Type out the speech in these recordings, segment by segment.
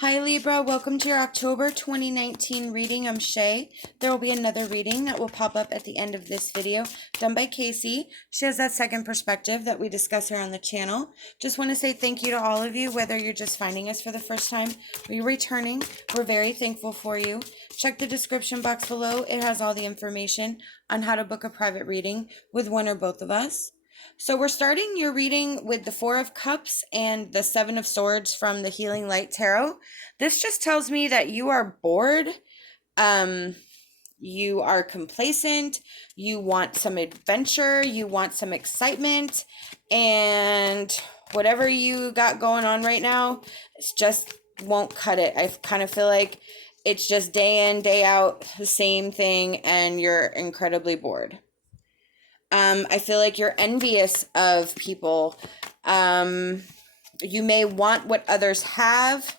Hi Libra, welcome to your October 2019 reading. I'm SHAE. There will be another reading that will pop up at the end of this video done by KACEE. She has that second perspective that we discuss here on the channel. Just want to say thank you to all of you, whether you're just finding us for the first time or you're returning. We're very thankful for you. Check the description box below. It has all the information on how to book a private reading with one or both of us. So we're starting your reading with the Four of Cups and the Seven of Swords from the Healing Light Tarot. This just tells me that you are bored, you are complacent, you want some adventure, you want some excitement, and whatever you got going on right now, it just won't cut it. I kind of feel like it's just day in, day out, the same thing, and you're incredibly bored. I feel like you're envious of people. You may want what others have,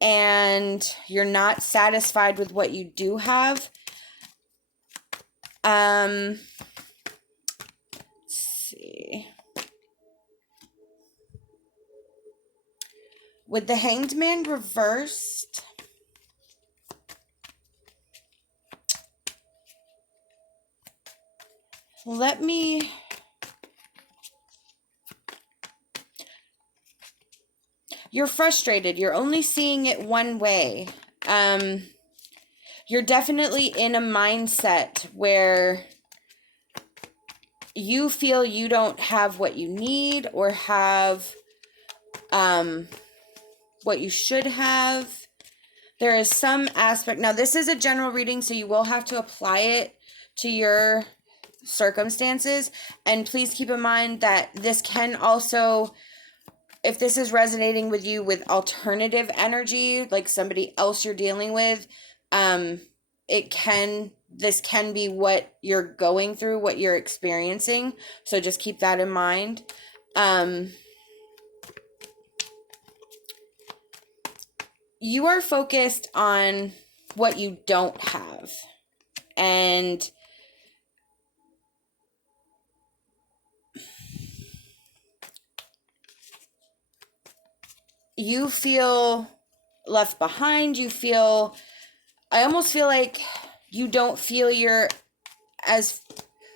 and you're not satisfied with what you do have. Let's see. With the Hanged Man reversed, you're frustrated. You're only seeing it one way. You're definitely in a mindset where you feel you don't have what you need or have what you should have. There is some aspect. Now, this is a general reading, so you will have to apply it to your circumstances. And please keep in mind that this can also, if this is resonating with you with alternative energy, like somebody else you're dealing with, this can be what you're going through, what you're experiencing. So just keep that in mind. You are focused on what you don't have, and you feel left behind. I almost feel like you don't feel you're as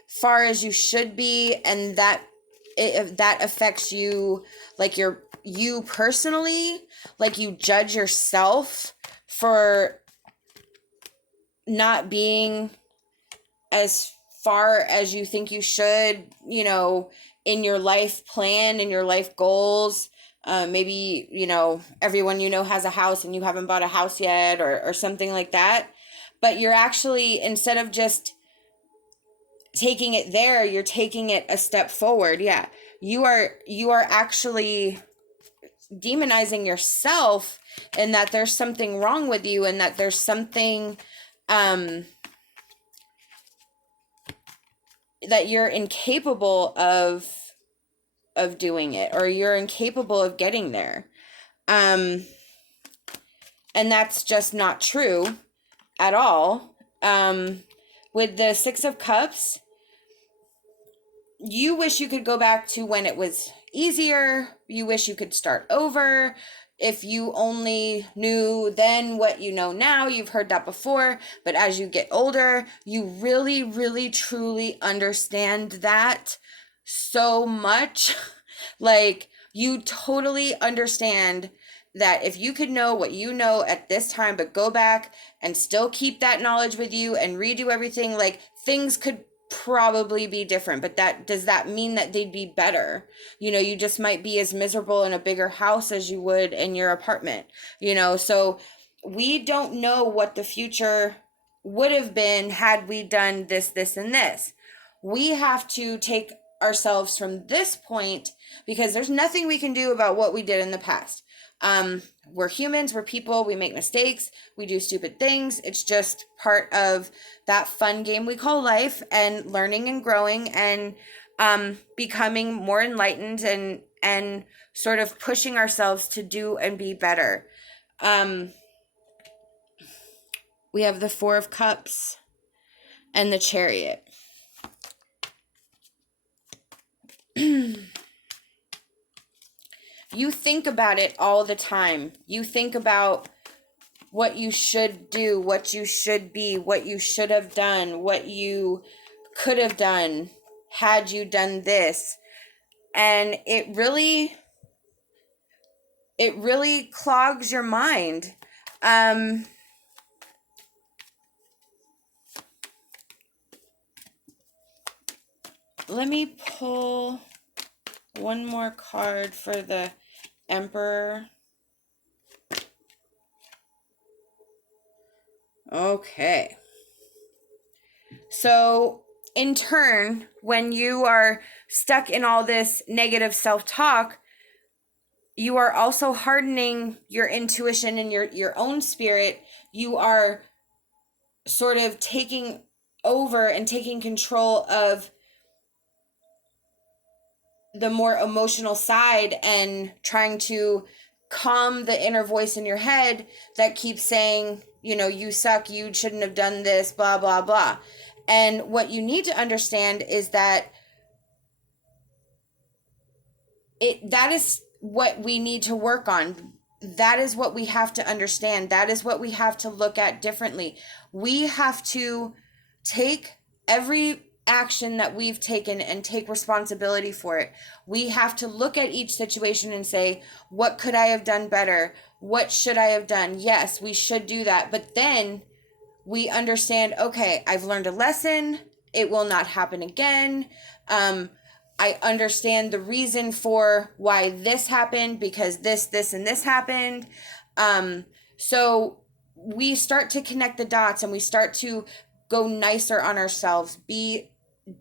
far as you should be, and that affects you, like you personally, like you judge yourself for not being as far as you think you should, in your life plan, in your life goals. Maybe, everyone has a house and you haven't bought a house yet, or something like that. But you're actually, instead of just taking it there, you're taking it a step forward. Yeah. You are actually demonizing yourself, and that there's something wrong with you, and that there's something, that you're incapable of doing it, or you're incapable of getting there. And that's just not true at all. With the Six of Cups, you wish you could go back to when it was easier. You wish you could start over. If you only knew then what you know now. You've heard that before, but as you get older, you really, really, truly understand that so much. Like, you totally understand that if you could know what you know at this time, but go back and still keep that knowledge with you and redo everything, like, things could probably be different. But does that mean that they'd be better? You just might be as miserable in a bigger house as you would in your apartment, so we don't know what the future would have been had we done this, and this. We have to take ourselves from this point, because there's nothing we can do about what we did in the past. We're humans, we're people, we make mistakes, we do stupid things. It's just part of that fun game we call life, and learning and growing, and becoming more enlightened, and sort of pushing ourselves to do and be better. We have the Four of Cups and the Chariot. You think about it all the time. You think about what you should do, what you should be, what you should have done, what you could have done had you done this. And it really clogs your mind. Let me pull one more card for the Emperor. Okay. So, in turn, when you are stuck in all this negative self-talk, you are also hardening your intuition and your own spirit. You are sort of taking over and taking control of the more emotional side and trying to calm the inner voice in your head that keeps saying, you know, you suck, you shouldn't have done this, blah, blah, blah. And what you need to understand is that that is what we need to work on. That is what we have to understand. That is what we have to look at differently. We have to take every action that we've taken and take responsibility for it. We have to look at each situation and say, what could I have done better? What should I have done? Yes, we should do that. But then we understand, okay, I've learned a lesson. It will not happen again. I understand the reason for why this happened, because this, and this happened. So we start to connect the dots and we start to go nicer on ourselves, be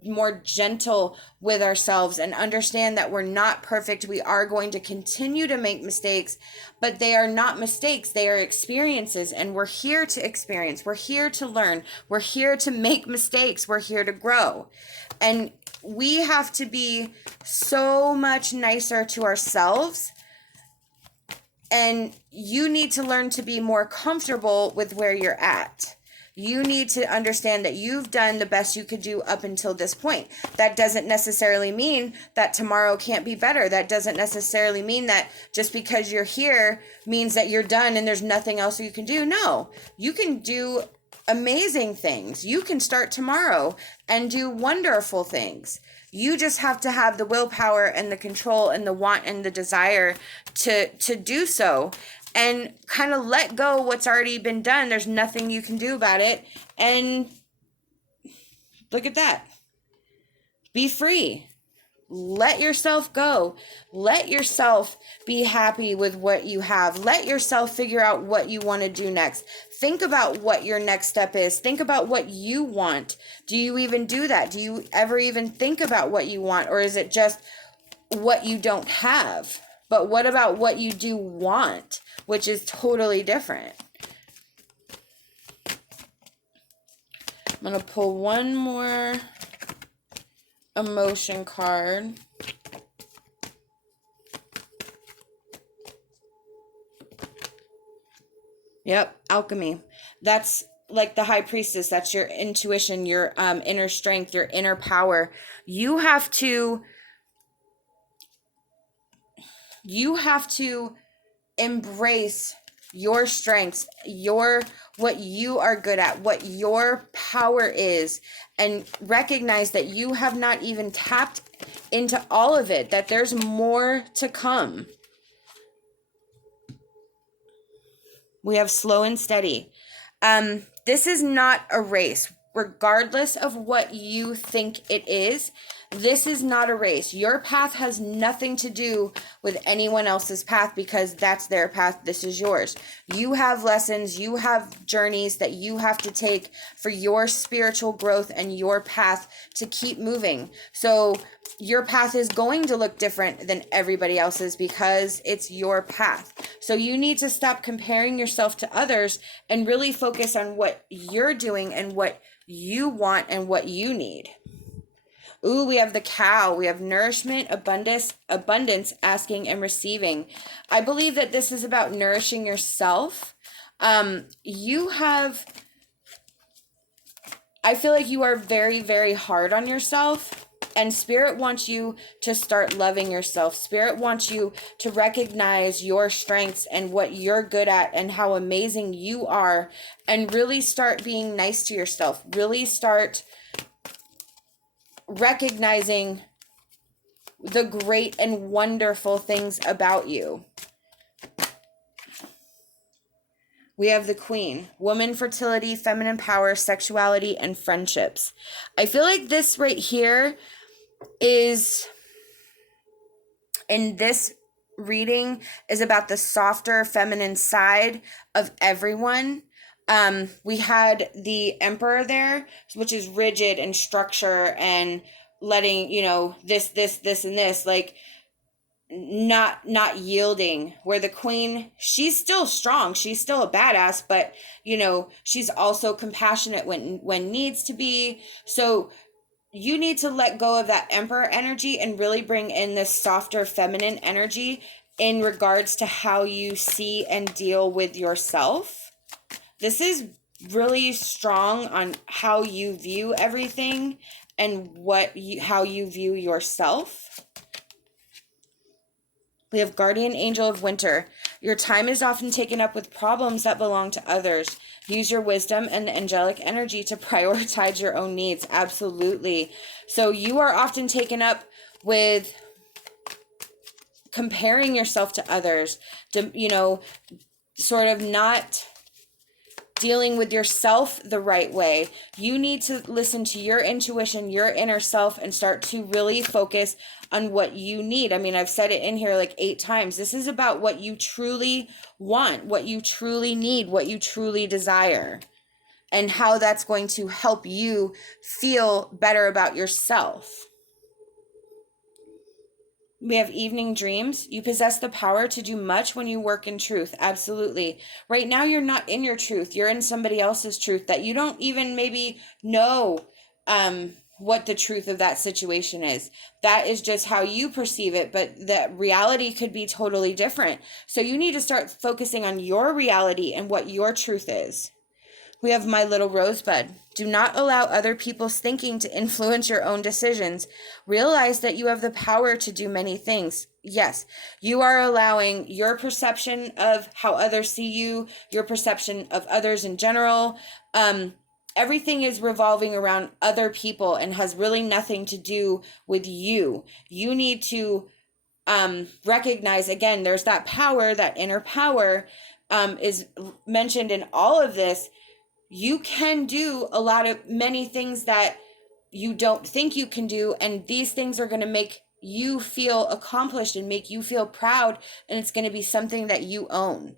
more gentle with ourselves, and understand that we're not perfect. We are going to continue to make mistakes, but they are not mistakes. They are experiences, and we're here to experience. We're here to learn. We're here to make mistakes. We're here to grow. And we have to be so much nicer to ourselves. And you need to learn to be more comfortable with where you're at. You need to understand that you've done the best you could do up until this point. That doesn't necessarily mean that tomorrow can't be better. That doesn't necessarily mean that just because you're here means that you're done and there's nothing else you can do. No, you can do amazing things. You can start tomorrow and do wonderful things. You just have to have the willpower and the control and the want and the desire to do so. And kind of let go what's already been done. There's nothing you can do about it. And look at that. Be free. Let yourself go. Let yourself be happy with what you have. Let yourself figure out what you want to do next. Think about what your next step is. Think about what you want. Do you even do that? Do you ever even think about what you want? Or is it just what you don't have? But what about what you do want, which is totally different? I'm going to pull one more emotion card. Yep, alchemy. That's like the high priestess. That's your intuition, your inner strength, your inner power. You have to embrace your strengths, what you are good at, what your power is, and recognize that you have not even tapped into all of it, that there's more to come. We have slow and steady. This is not a race, regardless of what you think it is. This is not a race. Your path has nothing to do with anyone else's path, because that's their path. This is yours. You have lessons, you have journeys that you have to take for your spiritual growth and your path to keep moving. So your path is going to look different than everybody else's because it's your path. So you need to stop comparing yourself to others and really focus on what you're doing and what you want and what you need. Ooh, we have the cow. We have nourishment, abundance, asking and receiving. I believe that this is about nourishing yourself. I feel like you are very, very hard on yourself. And Spirit wants you to start loving yourself. Spirit wants you to recognize your strengths and what you're good at and how amazing you are, and really start being nice to yourself. Really start recognizing the great and wonderful things about you. We have the Queen, woman, fertility, feminine power, sexuality, and friendships. I feel like this right here is, in this reading, is about the softer feminine side of everyone. We had the Emperor there, which is rigid and structure and letting, you know, this, and this, like not yielding. Where the Queen, she's still strong, she's still a badass, but you know, she's also compassionate when needs to be. So you need to let go of that Emperor energy and really bring in this softer feminine energy in regards to how you see and deal with yourself. This is really strong on how you view everything and how you view yourself. We have Guardian Angel of Winter. Your time is often taken up with problems that belong to others. Use your wisdom and the angelic energy to prioritize your own needs. Absolutely. So you are often taken up with comparing yourself to others, you know, sort of not dealing with yourself the right way. You need to listen to your intuition, your inner self, and start to really focus on what you need. I mean, I've said it in here like 8 times. This is about what you truly want, what you truly need, what you truly desire, and how that's going to help you feel better about yourself. We have Evening Dreams. You possess the power to do much when you work in truth. Absolutely. Right now, you're not in your truth. You're in somebody else's truth that you don't even maybe know what the truth of that situation is. That is just how you perceive it, but the reality could be totally different. So you need to start focusing on your reality and what your truth is. We have My Little Rosebud. Do not allow other people's thinking to influence your own decisions. Realize that you have the power to do many things. Yes, you are allowing your perception of how others see you, your perception of others in general. Everything is revolving around other people and has really nothing to do with you. You need to recognize, again, there's that power, that inner power is mentioned in all of this. You can do many things that you don't think you can do, and these things are going to make you feel accomplished and make you feel proud, and it's going to be something that you own.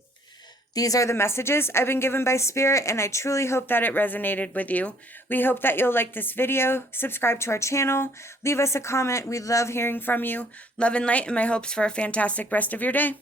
These are the messages I've been given by Spirit, and I truly hope that it resonated with you. We hope that you'll like this video, subscribe to our channel, leave us a comment. We love hearing from you. Love and light, and my hopes for a fantastic rest of your day.